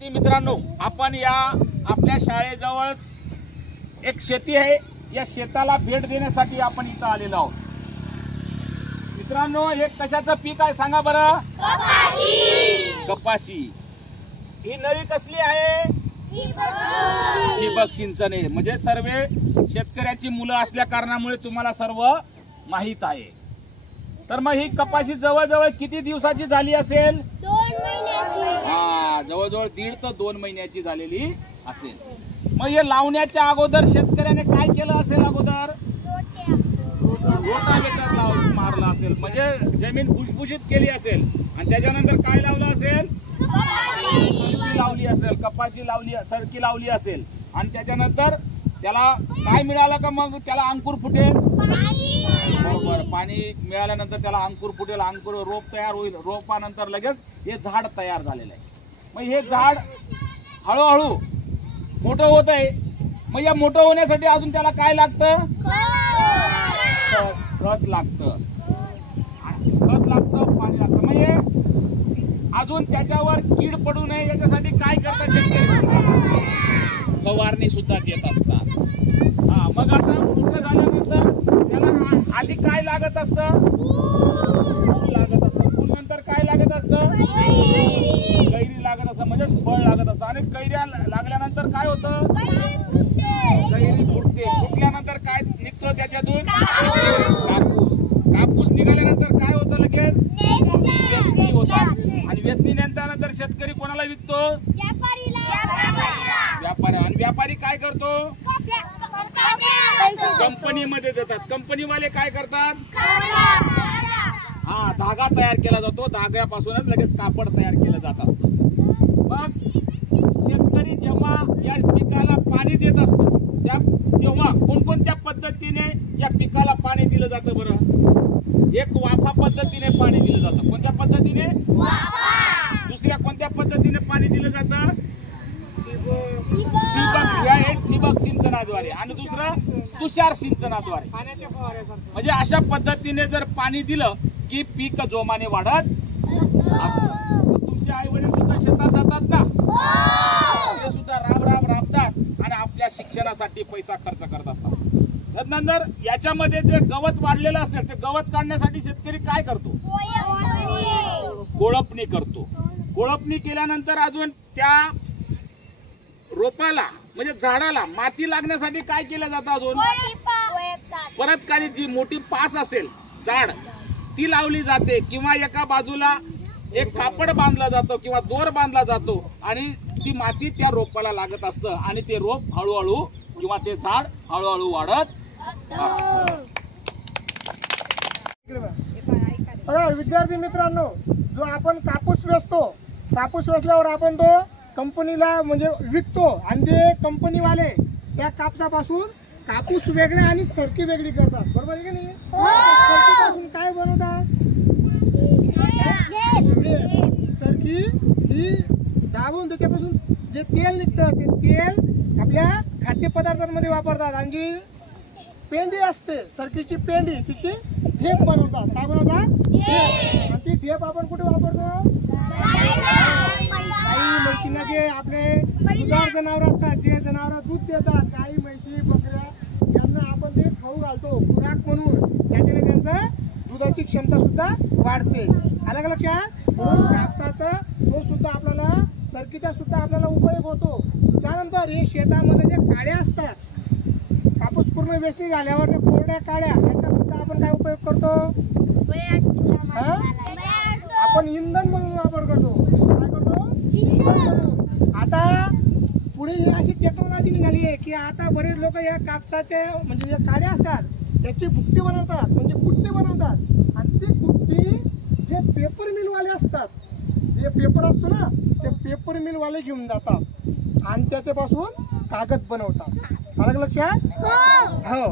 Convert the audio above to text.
मित्रांनो, आपण या आपल्या शाळेजवळच एक शेती आहे, या शेताला भेट देण्यासाठी आपण इथं आलेलो आहोत। मित्रांनो, हे कशाचं पीक आहे सांगा बरं? कपाशी। ही नळी कसली आहे? ठिबक सिंचन आहे। म्हणजे सर्व शेतकऱ्याची मुलं असल्या कारणामुळे तुम्हाला सर्व माहित आहे। तर मग ही कपाशी जवळजवळ किती दिवसाची झाली असेल? 2 महिन्याची। हा, जवळजवळ 1.5 ते 2 महिन्याची झालेली असेल। मग हे लावण्याच्या अगोदर शेतकऱ्याने काय केलं असेल? अगोदर रोटावेटर मारला असेल, म्हणजे जमीन भुसभुशीत केली असेल, आणि त्याच्यानंतर काय लावलं असेल? सरकी लावली असेल, कपाशी लावली, सरकी लावली असेल, आणि त्याच्यानंतर त्याला काय मिळालं का? मग त्याला अंकुर फुटेल। बरोबर, पाणी मिळाल्यानंतर त्याला अंकुर फुटेल, अंकुर रोप तयार होईल, रोपानंतर लगेच हे झाड तयार झालेलं आहे। मग हे झाड हळूहळू मोठं होत आहे। मग या मोठं होण्यासाठी अजून त्याला काय लागतं? खत लागतं, पाणी लागतं। मग हे अजून त्याच्यावर कीड पडू नये याच्यासाठी काय करतात शेतकरी? फवारणी सुद्धा देत असतात। हा, मग आता मोठं झाल्यानंतर त्याला आधी काय लागत असतं? फूल लागत असतं। फूल नंतर काय लागत असतं? कैरी लागत असतं, म्हणजे फळ लागत असतं। आणि कैऱ्या लागल्यानंतर काय होतं? कैरी फुटते। फुटल्यानंतर काय निघतो त्याच्यातून? कापूस। कापूस निघाल्यानंतर काय होतं? लगेच वेचणी होतात, आणि वेचणी नंतर शेतकरी कोणाला विकतो? व्यापारी। आणि व्यापारी काय करतो? कंपनीमध्ये देतात। कंपनीवाले काय करतात? हा, धागा तयार केला जातो, धाग्यापासूनच लगेच कापड तयार केलं जात असतं। मग शेतकरी जेव्हा या पिकाला पाणी देत असतो तेव्हा कोणकोणत्या पद्धतीने या पिकाला पाणी दिलं जातं बरं? एक वाफा पद्धतीने पाणी दिलं जातं। कोणत्या पद्धतीने? दुसऱ्या कोणत्या पद्धतीने पाणी दिलं जातं? ठिबक सिंचनाद्वारे, आणि दुसरं तुषार सिंचनाद्वारे। म्हणजे अशा पद्धतीने जर पाणी दिलं की पीक जोमाने वाढत असतं। तुमचे आई वडील सुद्धा शेतात जातात ना, ते सुद्धा राबतात आणि आपल्या शिक्षणासाठी पैसा खर्च करत असतात। त्यानंतर याच्यामध्ये जे गवत वाढलेलं असेल ते गवत काढण्यासाठी शेतकरी काय करतो? कोळपणी करतो। कोळपणी केल्यानंतर अजून त्या रोपाला म्हणजे झाडाला माती लागण्यासाठी काय केलं जातं? अजून परत काही जी मोठी पास असेल झाड ती लावली जाते, किंवा एका बाजूला एक कापड बांधला जातो किंवा दोर बांधला जातो, आणि ती माती त्या रोपाला लागत असतं, आणि ते रोप हळूहळू किंवा ते झाड हळूहळू वाढत असतं। विद्यार्थी मित्रांनो, जो आपण कापूस वेचतो, कापूस वेचल्यावर आपण तो कंपनीला म्हणजे विकतो, आणि ते कंपनीवाले त्या कापसापासून कापूस वेगळा आणि सरकी वेगळी करतात, बरोबर आहे की नाही? सरकीपासून काय बनवतात? सरकी ही दाबून त्याच्यापासून जे तेल निघतं ते तेल आपल्या खाद्यपदार्थांमध्ये वापरतात, आणि जी पेंडी असते सरकीची पेंडी तिची ढेप बनवतात। काय बनवतात? आणि ती ढेप आपण कुठे वापरतो? गाई म्हशींना, जे आपले दुधाळ जनावर असतात, जे जनावर दूध देतात, गाई म्हशी बकऱ्या, यांना आपण ते खाऊ घालतो खुराक म्हणून, त्याच्याने त्यांचं दुधाची क्षमता सुद्धा वाढते। अलग लक्षात? कापसाचा तो सुद्धा आपल्याला, सरकीचा सुद्धा आपल्याला उपयोग होतो। त्यानंतर हे शेतामध्ये जे काड्या असतात, कापूस पूर्ण वेचणी झाल्यावर ते कोरड्या काड्या, याचा सुद्धा आपण काय उपयोग करतो? आपण इंधन म्हणून वापर करतो। काय करतो? आता पुढे ही अशी टेक्नॉलॉजी निघाली आहे की आता बरेच लोक या कापसाचे म्हणजे जे काड्या असतात त्याची भुकटी बनवतात, म्हणजे कुट्टी बनवतात, आणि ती कुट्टी जे पेपर मिलवाले असतात, जे पेपर असतो ना, ते पेपर मिलवाले घेऊन जातात, आणि त्याच्यापासून कागद बनवतात। अलग लक्षात? हो।